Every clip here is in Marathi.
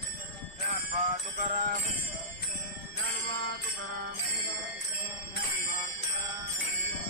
वा तुकाराम वा तुकाराम वा तुकाराम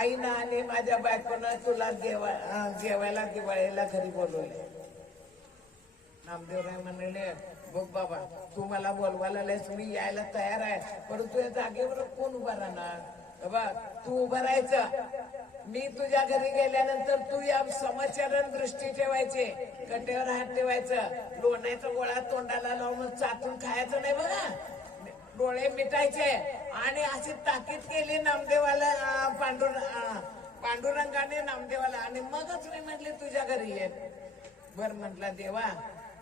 आईनं आणि माझ्या बायकोनं तुला जेवा जेवायला दिवाळीला घरी बोलवले नामदेवराय म्हणले बघ बाबा तू मला बोलवायला लस मी यायला तयार आहे परंतु या जागेवर कोण उभा राहणार? बाबा तू उभं राहायचं. मी तुझ्या घरी गेल्यानंतर तू या समचरण दृष्टी ठेवायचे कटेवर हात ठेवायचं लोण्याचा गोळा तोंडाला लावून चाटून खायचं नाही बघा. डोळे मिटायचे आणि अशी ताकीद केली नामदेवाला अं, पांडुर पांडुरंगाने नामदेवाला. आणि मगच मी म्हटले तुझ्या घरी येत बर म्हटला देवा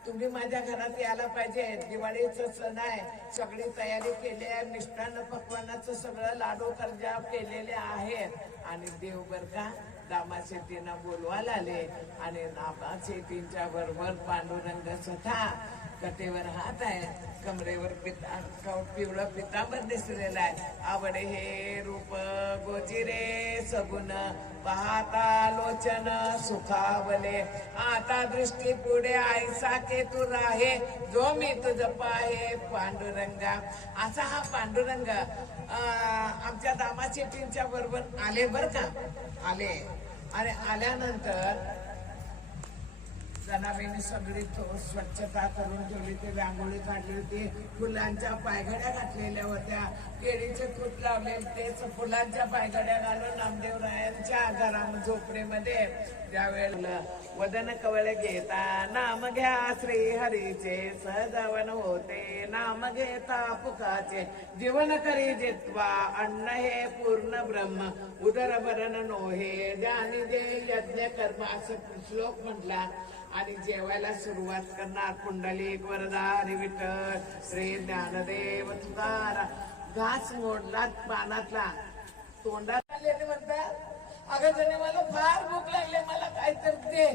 तुम्ही माझ्या घरात यायला पाहिजे. दिवाळीचं सण आहे. सगळी तयारी केली आहे. मिष्टान्न पकवानाचं सगळं लाडू कर्जा केलेले आहेत आणि देव बर का दामा शेतीनं बोलवायला आले आणि दामा शेतींच्या बरोबर पांडुरंग स्वतः कटेवर हात आहे. कमरेवर पिता पिवळं पितांबर दिसलेलं आहे. आवडे हे रूप गोजिरे सगुण पाहता लोचन सुखावले. आता दृष्टी पुढे आयसा के तू राहे जो मी तुझ पाहे पांडुरंगा. असा हा पांडुरंग आमच्या दामाशेटींच्या बरोबर आले बर का? आले. आणि आल्यानंतर जनाबाईने सगळी स्वच्छता करून ठेवली ती रांगोळी काढली होती. फुलांच्या पायघड्या घातलेल्या होत्या. केळीचे खूप लावले तेच फुलांच्या पायघड्या घालून नामदेवरायांच्या घरा झोपडीमध्ये ज्यावेळेला वदन कवळ घेता नाम घ्या श्री हरीचे सहजावन होते. नाम घेता पुकाचे जीवन करी जित्वा अन्न हे पूर्ण ब्रह्म. उदर भरण नोहे ज्ञानी जे यज्ञ कर्म असं श्लोक म्हटला. आणि जेवायला सुरुवात करणार कुंडलिक वरदारी विठ्ठल श्री ज्ञानदेव तुकारा घास मोडला पानातला. तोंडात आलेले म्हणतात अगं जणी मला फार भूक लागले मला काहीतरी दे.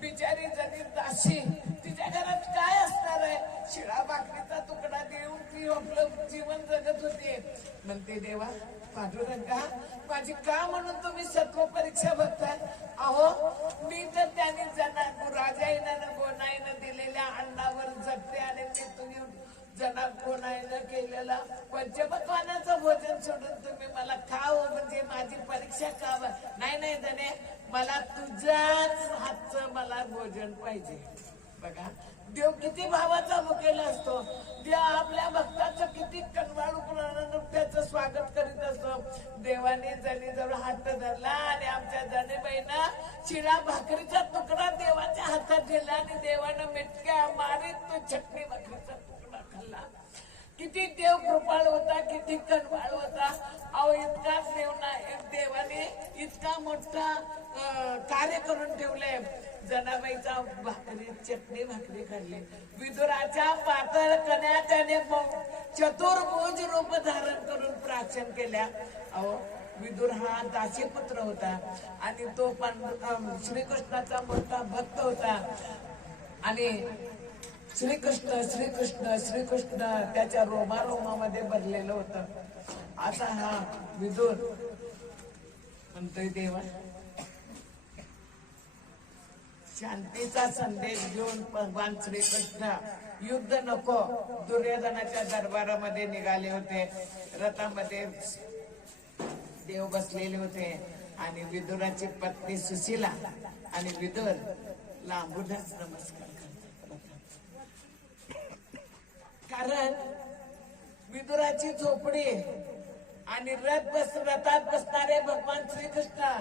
बिचारी जणी दाशी तिच्या घरात काय असणार आहे? शिळा भाकरीचा तुकडा देऊन ती आपलं जीवन जगत होती. म्हणते देवा पांडुरंगा माझी का म्हणून तुम्ही सत्व परीक्षा बघताय? अहो मी तर त्याने राजा राजाईनं गोनाईनं दिलेल्या अन्नावर जगते आणि मी तुम्ही जना गोनाईनं केलेला? पंचमत्वानाचं भोजन सोडून तुम्ही मला खाव हो? म्हणजे माझी परीक्षा खाव नाही नाही जणे मला तुझ्याच हातचं मला भोजन पाहिजे. बघा देव किती भावाचा मुकेला असतो. देव आपल्या भक्ताचं किती कणवाळू त्याचं स्वागत करीत असतो. देवाने जणी जवळ हात धरला आणि आमच्या जणेबाईनं शिळा भाकरीचा तुकडा देवाच्या हातात दिला आणि देवानं मिटक्या मारीत तो छटणी भाकरीचा तुकडा किती देव कृपाळ होता किती कनवाळ होता. अहो इतका देव नाही देवाने इतका मोठा कार्य करून ठेवले जनाबाईचा भाकरी चटणी भाकरी काढली. विदुराच्या पातळ कण्या त्याने चतुर्भुज रूप धारण करून प्राचन केल्या. अहो विदुर हा दासीपुत्र होता आणि तो पण श्रीकृष्णाचा मोठा भक्त होता. आणि श्रीकृष्ण श्रीकृष्ण श्रीकृष्ण त्याच्या रोमारोमामध्ये भरलेलं होतं. असा हा विदुर म्हणतोय देवा. शांतीचा संदेश घेऊन भगवान श्रीकृष्ण युद्ध नको दुर्योधनाच्या दरबारामध्ये निघाले होते. रथामध्ये देव बसलेले होते आणि विदुराची पत्नी सुशीला आणि विदुर लांबूनच नमस्कार. कारण विदुराची झोपडी आणि रथ बस रथात बसणारे भगवान श्रीकृष्ण.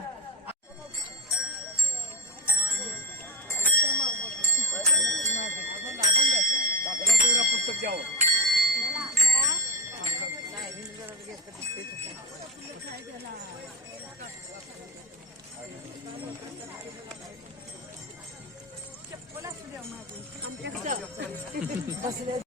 पुस्तक चप्पल